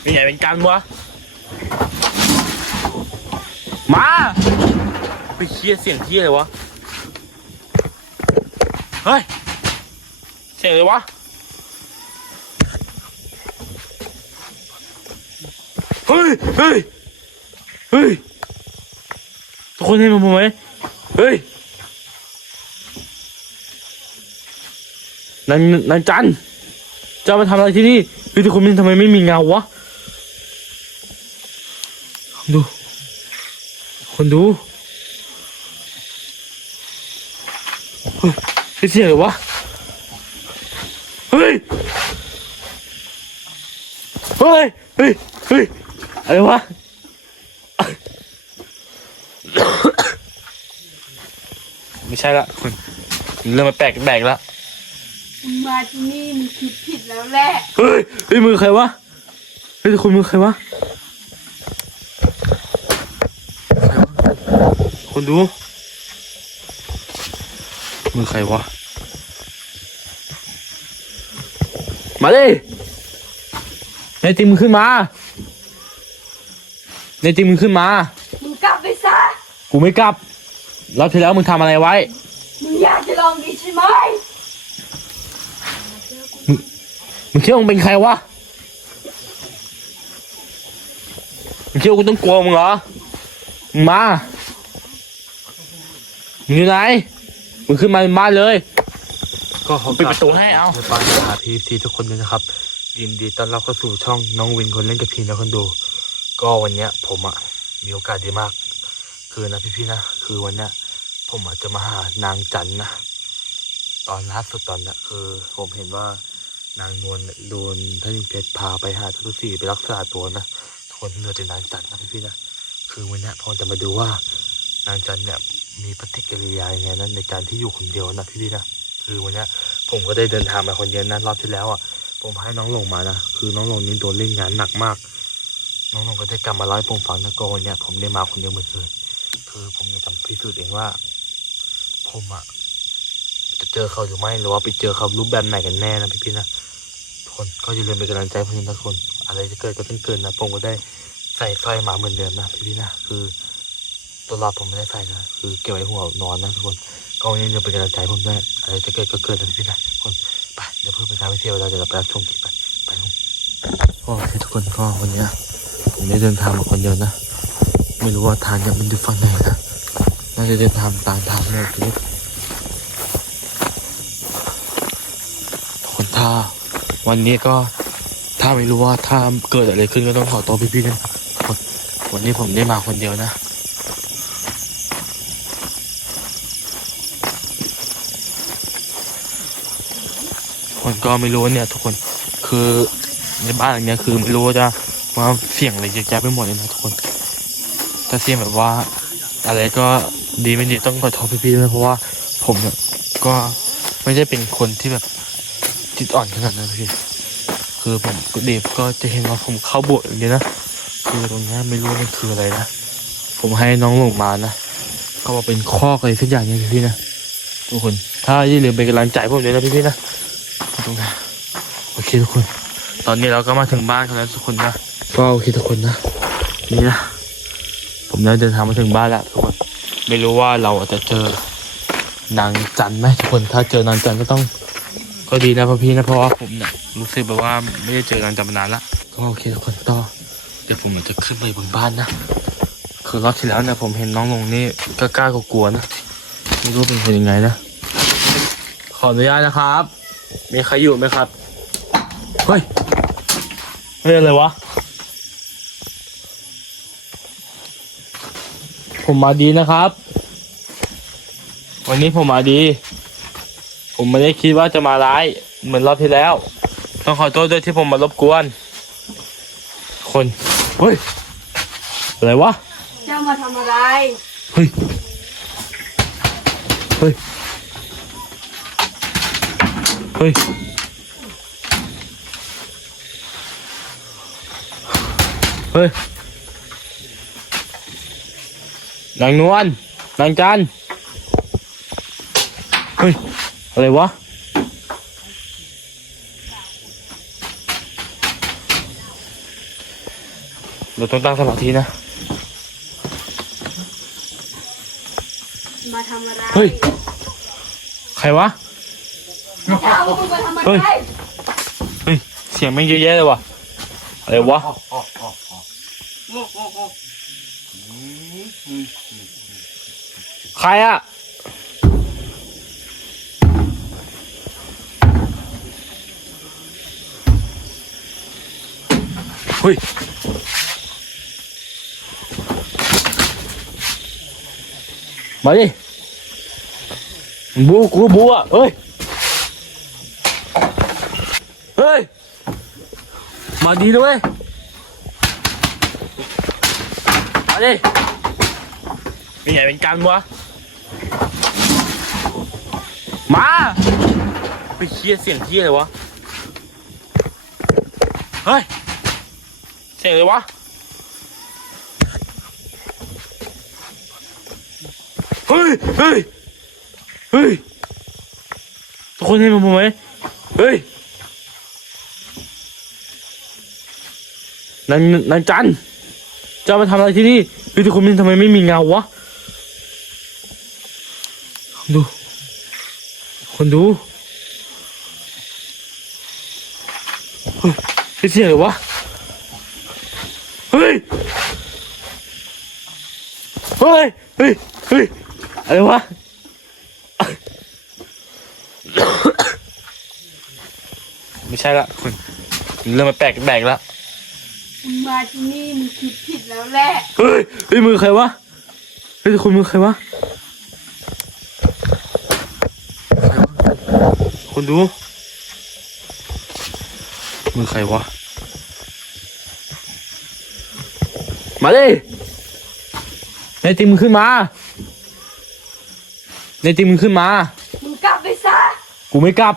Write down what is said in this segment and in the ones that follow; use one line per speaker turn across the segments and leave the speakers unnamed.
เป็นใหญ่เป็นกันวะมาไปเคียเสียงเคียอะไรวะเฮ้ยเสียงอะไรวะเฮ้ยเฮ้ยเฮ้ยทุกคนเห็นผมไหมเฮ้ยนันนันจันเจะมาทำอะไรที่นี่เฮ้ยทุกคนมันทำไมไม่มีเงาวะ ดู คนดูเฮ้ยเฮ้เสียงอะไรวะ เฮ้ย เฮ้ย เฮ้ย เฮ้ย อะไรวะ ไม่ใช่ละคุณเริ่มมาแปลกแปลกแล้ว
มึงมาที่นี่มึงคิดผิดแล้วแหละ
เฮ้ย เฮ้ยมือใครวะ เฮ้ยคุณมือใครวะ คนดู มือใครวะ มาดิในตีมือขึ้นมา ในตีมือขึ้นมา
มึงกลับไปซะ
กูไม่กลับ รอบที่แล้วมึงทำอะไรไว้
มึงอยากจะลองดีใช่ไหม
มึงคิดว่ามึงเป็นใครวะ มึงคิดว่ากูต้องกลัวมึงเหรอ มึงมามึง อยู่ไหนมึงขึ้นมาในบ้านเลย
ก็ขอ
ปิดประตูให้เอา
ในบ้านหาพีซีทุกคนด้วยนะครับ ยินดีต้อนรับเข้าสู่ช่องน้องวินคนเล่นกับพีนะคนดู ก็วันเนี้ย ผมอะมีโอกาสดีมาก คือนะพี่ๆนะ คือวันเนี้ย ผมอะจะมาหานางจันนะตอนล่าสุดตอนเนี้ยคือ ผมเห็นว่านางนวลเนี่ยโดนท่านเพชรพาไปหาทุกสี่ไปรักษาตัวนะทุกคนเหลือแต่นางจันนะพี่ๆนะคือวันเนี้ยผมจะมาดูว่านางจันเนี่ย มีปฏิกิริยายังไงนั้นในการที่อยู่คนเดียวนะพี่ๆนะคือวันนี้ผมก็ได้เดินทางมาคนเดียวนะรอบที่แล้วอะผมให้น้องลงมานะคือน้องลงนี่โดนเล่นงานหนักมาก น้องลงก็ได้กลับมาเล่ผมฟังนะก็วันนี้ผมได้มาคนเดียวเหมดเลยคือผมอยากจะพิสูจน์เองว่า ผมอะจะเจอเขาหรือไม่หรือว่าไปเจอเขารูปแบบไหนกันแน่นะพี่ๆนะทุกคนก็อย่าลืมเป็นกำลังใจเพื่อนทุกคน อะไรจะเกิดก็ต้องเกิดนะผมก็ได้ใส่สร้อยมาเหมือนเดิมนะพี่ๆนะคือ ตัวรอดผมไม่ได้ใส่นะคือเก็บไว้หัวนอนนะทุกคนก็วันนี้จะเป็นกำลังใจผมด้วยอะไรจะเกิดก็เกิดนะพี่นะคนไปเดี๋ยวเพื่อเป็นการไปเที่ยวเราจะไปรับชมคลิปไปไปผมก็โอเคทุกคนก็วันนี้ผมได้เดินทางมาคนเดียวนะไม่รู้ว่าทางจะมันอยู่ฝั่งไหนนะน่าจะเดินทางตามทางเลยทุกคนถ้าวันนี้ก็ถ้าไม่รู้ว่าถ้าเกิดอะไรขึ้นก็ต้องขอตัวพี่ๆนะวันนี้ผมได้มาคนเดียวนะ ก็ไม่รู้เนี่ย ทุกคนคือในบ้านหลังเนี้ยคือไม่รู้ว่าจะมาเสี่ยงอะไรเยอะแยะไปหมดเลยนะทุกคนถ้าเสี่ยงแบบว่า อะไรก็ดีไม่ดีต้องขอโทษพี่ๆด้วยนะเพราะว่าผมเนี่ยก็ไม่ได้เป็นคนที่แบบจิตอ่อนขนาดนั้นพี่คือผมก็เดฟก็จะเห็นว่าผมเข้าบสถ์อย่างเดียวนะคือตรงเนี้ยไม่รู้มันคืออะไรนะผมให้น้องลงมานะก็ว่าเป็นข้ออะไรสักอย่างเนี่ยพี่ๆนะทุกคน ถ้าอย่าลืมเป็นกำลังใจผมด้วยนะพี่ๆนะ รงนั้นโอเคทุกคน ตอนนี้เราก็มาถึงบ้านกันแล้วทุกคนนะก็โอเคทุกคนนะ นี่นะ ผมได้เดินทางมาถึงบ้านแล้วทุกคน ไม่รู้ว่าเราจะเจอนางจันไหมทุกคน ถ้าเจอนางจันก็ต้อง ก็ดีนะพ่อพี่นะเพราะว่าผมเนี่ยรู้สึกแบบว่าไม่ได้เจอนางจันมานานละก็โอเคทุกคนต่อเดี๋ยวผมจะขึ้นไปบนบ้านนะคือรอบที่แล้วเนี่ยผมเห็นน้องลงนี่ก็กล้ากลัวๆนะไม่รู้เป็นคนยังไงนะ ขออนุญาตนะครับ มีใครอยู่ไหมครับ เฮ้ย เฮ้ยอะไรวะ ผมมาดีนะครับ วันนี้ผมมาดี ผมไม่ได้คิดว่าจะมาร้าย เหมือนรอบที่แล้ว ต้องขอโทษด้วยที่ผมมารบกวน คน เฮ้ย อะไรวะ
เจ้ามาทำอะไร
เฮ้ย เฮ้ย เฮ้ย เฮ้ย นางนวล นางจัน เฮ้ย อะไรวะน
เราต้องตั้งสมาธินะ
มาทำอะไร
เฮ้ย ใครวะ
เจ้ามึงมาทำไร
เฮ้ย เฮ้ย เสียงแม่งเยอะแยะเลยว่ะ อะไรวะ ใครอะเฮ้ย มาดิบูกูบูอะเฮ้ย เฮ้ย มาดีด้วยมาดิเป็นไงเป็นกันวะ มาไปเคียเสียงเคียเลยวะ เฮ้ย เสียงเลยวะเฮ้ยเฮ้ยเฮ้ยทุกคนเห็นผมไหมเฮ้ย นางนางจันเจะมาทำอะไรที่นี่เฮ้ยทุกคนมันทำไมไม่มีเงาวะ ดู คนดูเฮ้ยเฮ้ยเสียงอะไรวะ เฮ้ย เฮ้ย เฮ้ย เฮ้ย อะไรวะไม่ใช่ละคุณเริ่มมาแปลกแปลกแล้ว
มึงมาที่นี่มึงคิดผิดแล้วแหละ
เฮ้ยเฮ้ยมือใครวะเฮ้ยคุณมือใครวะคุณดู มือใครวะ มาดิในตีมือขึ้นมา ในตีมือขึ้นมา
มึงกลับไปซะ
กูไม่กลับ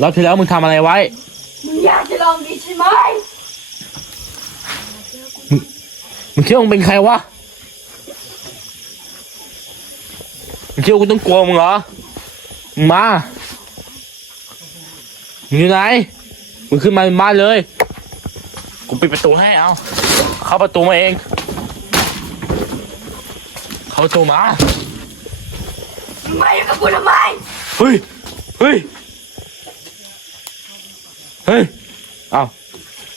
รอบที่แล้วมึงทำอะไรไว้
มึงอยากจะลองดีใช่ไหม
มึงคิดว่ามึงเป็นใครวะ มึงคิดว่ากูต้องกลัวมึงเหรอ มึงมา มึงอยู่ไหน มึงขึ้นมาในบ้านเลย กูปิดประตูให้เอา เข้าประตูมาเอง เข้าประตูมา
มึงมาอยู่กับกูทำไม
เฮ้ย เฮ้ย เฮ้ย เอา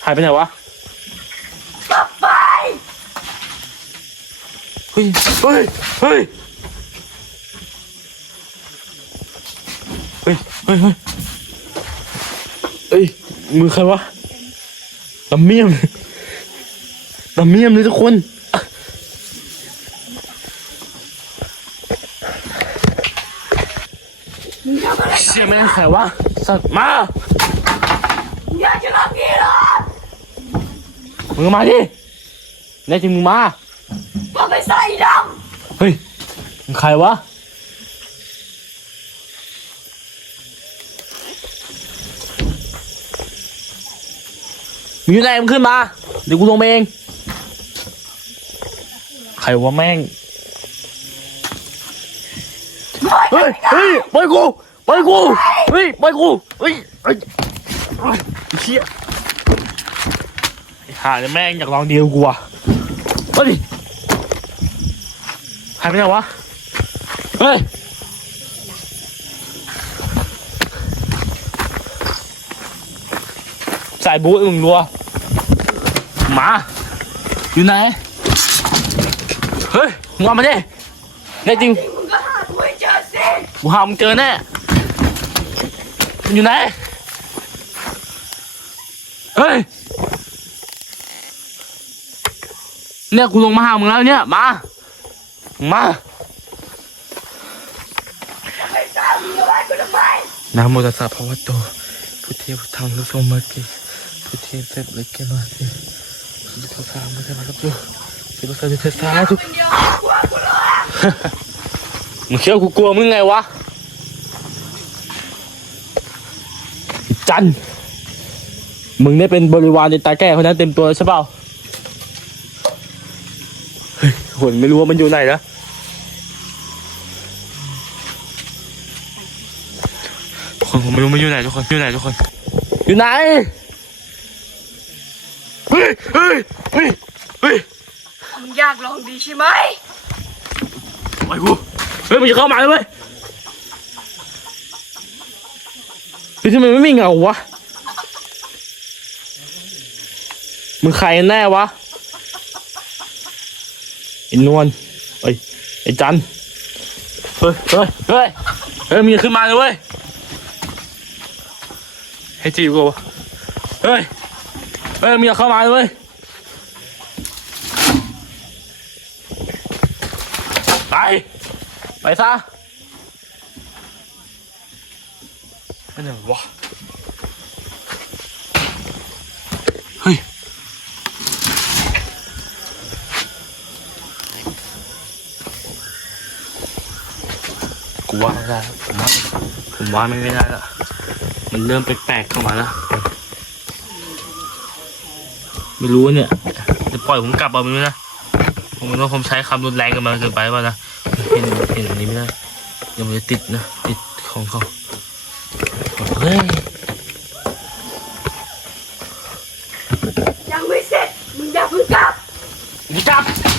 หายไปไหนวะ เฮ้ยเฮ้ย เฮ้ย เฮ้ย เฮ้ย เฮ้ย เฮ้ย มือใครวะดำเมียมเลยดำเมียมเลยทุกคน
มึงทำอะไร
เชี่ยแม่งใครวะ สัตว์มา
มึงอยากจะลองดีเหรอ
มึงมาดิแน่จริงมึงมา
กลับไปใส่ด
เฮ้ยมึงใครวะมึงอยู่ไหนมึงขึ้นมา เดี๋ยวกูลงไปเอง ใครวะแม่งำ
ไม่
เฮ้ย เฮ้ยปล่อยกูปล่อยกูเฮ้ยปล่อยกูเฮ้ยเฮ้ยไอ้เชี่ยไอ้ห่าเนี่ยแม่งอยากลองเดียวกูอะมาดิ หายไปไหนวะ เฮ้ย สายบู๊อึ่งรัว หมา อยู่ไหน เฮ้ยมึงเอามาดิแน่จริง
มึงก็หากูให้เจอสิ
กูหามึงเจอแน่มันอยู่ไหน เฮ้ย เนี่ยกูลงมาหามึงแล้วเนี่ย มา มา
ไปซะมึงจะไล่กูทำม
นะโมตัสสะภะวะโตพุทเทพุทธังลุโสมะกิพุทเทเสพเลกเกมาสิพุทธสามมุทธมากับตัวพุทธสามุทธสาธุ
เป็นเดียวกลัวกูเลย
มึงเชื่อกูกลัวมึงไงวะจันมึงได้เป็นบริวารในตาแก่คนนั้นเต็มตัวใช่เปล่า คนไม่รู้ว่ามันอยู่ไหนนะทุกคนผมไม่รู้มันอยู่ไหนทุกคนอยู่ไหนทุกคน อยู่ไหนเฮ้ยเฮ้ยเฮ้ย
อยากลองดีใช่ไหม
ปล่อยกูเฮ้ยมึงจะเข้ามาเลยเว้ยเฮ้ยทำไมไม่มีเงาวะมึงใครกันแน่วะไอ้นวลเอ้ยไอ้จันเฮ้ยเฮ้ยเฮ้ยเฮ้ยมึงอย่าขึ้นมาเลยเว้ยให้จีบกูวะเฮ้ยเฮ้ยมึงอย่าเข้ามาเลยเว้ยไปไปซะไปไหนวะ กูว่าไม่ได้แล้วผมว่าผมว่าไม่ได้แล้วมันเริ่มแปลกๆเข้ามาแล้วไม่รู้เนี่ยจะปล่อยผมกลับเอาไปไหมนะผมว่าผมใช้คำรุนแรงกับมันเกินไปป่ะนะเห็นเห็นอันนี้ไม่ได้เดี๋ยังมันจะติดนะติดของเขาเฮ้ย
ยังไม่เสร็จมึงอย่าเพิ่งกลับ
มึงจับ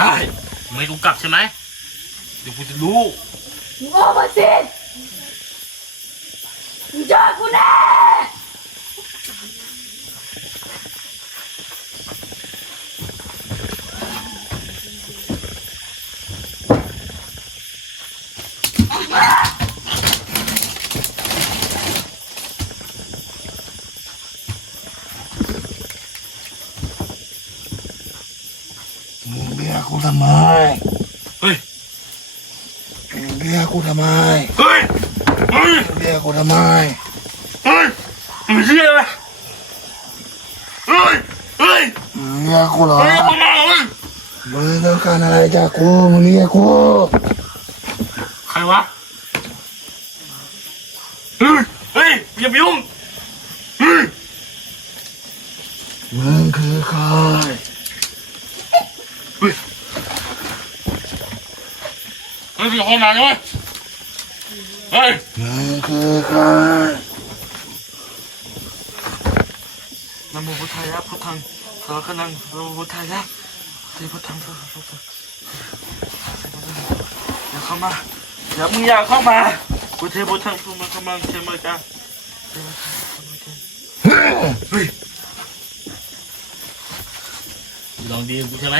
ได้ไม่กูกลับใช่ไหมเดี๋ยวกูจะรู้
มึงออกมาสิมึงเจอกูแน่
กกูทำไม
เฮ้ย
มึงเรียกกูทำไม
เฮ้ยเฮ้ย
มึงเรียกกูทำไม
เฮ้ยมึงเชื่อไหมเฮ้ยเฮ้ย
มึงเรียกกูเหรอ
เฮ้ยมามาเฮ้ย
มึงต้องการอะไรจากกูมึงเรียกกู
ใครวะเฮ้ยเฮ้ยอย่าไปยุ่งเฮ้ย
มึงคือใคร
เฮ้ยมึง อย่าเข้ามาเลยเฮ้ย
มึงคือใคร
นะโมพุทธายะพุทธังสารคนังนะโมพุทธายะเทพุทธังสารคนังอย่าเข้ามาอย่ามึงอย่าเข้ามาพุทเทพุทธังพุทธมังมังเทมจ้าเฮ้ยลองดีกูใช่ไหม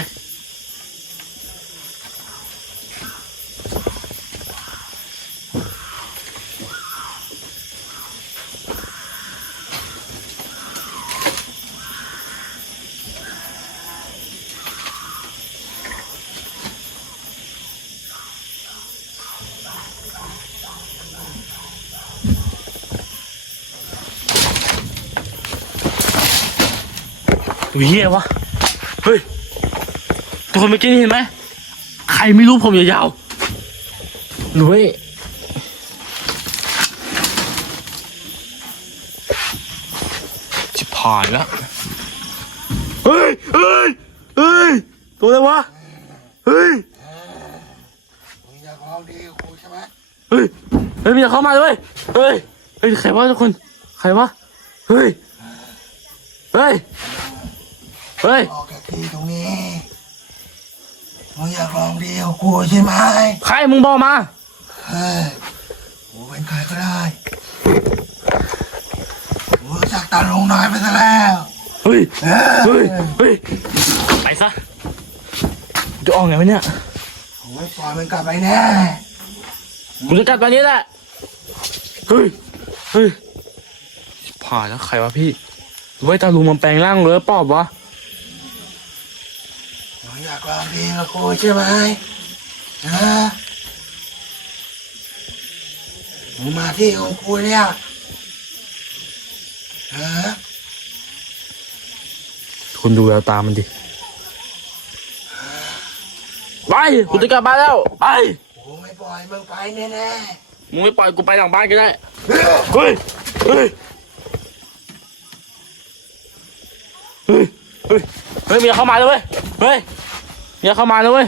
ตัวเหี้ยวะ เฮ้ยทุกคนเมื่อกี้เห็นไหม ใครไม่รู้ผมยาวๆ หนุ่ยจิบหายแล้ว เฮ้ยเฮ้ยเฮ้ย ตัวอะไรวะ เฮ้ย
มึงอยากลองดีกับกูใช่ไหม
เฮ้ย เฮ้ยมีเข้ามาเลยเฮ้ย เฮ้ย ใครวะทุกคน ใครวะ เฮ้ย เฮ้ย เฮ้ย
ออกจากที่ตรงนี้มึงอยากลองดีกับกูใช่ไหม
ใครมึงบอกมา
เฮ้ยกูเป็นใครก็ได้กูรู้จักตาลงน้อยไปซะแล้ว
เฮ้ย
เฮ้
เฮ้ย
ย
เฮ้ย ไปซะ จะออกไงวะเนี่ย
กูไม่ปล่อยมันกลับไปแน่
กูจะกัดตอนนี้แหละ เฮ้ย เฮ้ยผ่านแล้วใครวะพี่หรือว่าไอ้ตาลุงมันแปลงร่างเลยปอบวะ
มึงอยากลองดีกับกูใช่ไหมฮะมึงมาที่ของกูเนี่ยฮะ
คุณดูแววตามันดิ ไปกูจะกลับบ้านแล้ว ไป
กูไม่ปล่อยมึงไปแน่
มึงไม่ปล่อยกูไปหลังบ้านก็ได้
ๆ
เฮ้ยเฮ้ยเฮ้ยเฮ้ยเฮ้ยเมียเข้ามาเลยเว้ยเฮ้ย เมียเข้ามาเลยเว้ย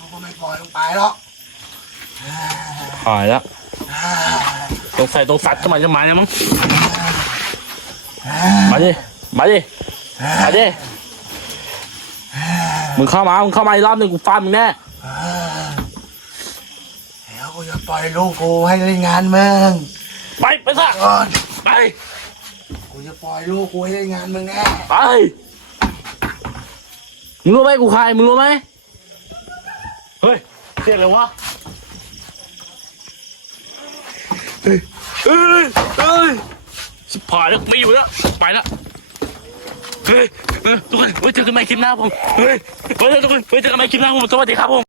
กูก็ไม่ปล่อยมึงไปหรอก
หายแล้วตรงใส่ตรงสัตว์เข้ามาจะมาเนี่ยมั้งมาดิมาดิมาดิมึงเข้ามามึงเข้ามาอีกรอบหนึ่งกูฟาดมึงแน่
แล้วกูจะปล่อยลูกกูให้เล่นงานมึง
ไปไปซะ
ก่อน
ไป
กูจะปล่อยลูกกูให้เล่นงานมึงแน่
ไป มึงรู้ไหมกูใครมึงรู้ไหมเฮ้ยเสียงอะไรวะเฮ้ยเฮ้ยเฮ้ยสิบผ่านแล้วไม่อยู่แล้วไปแล้วเฮ้ยเฮ้ยทุกคนไว้เจอกันใหม่คลิปหน้าผมเฮ้ยไว้เจอกันทุกคนไว้เจอกันใหม่คลิปหน้าผมสวัสดีครับผม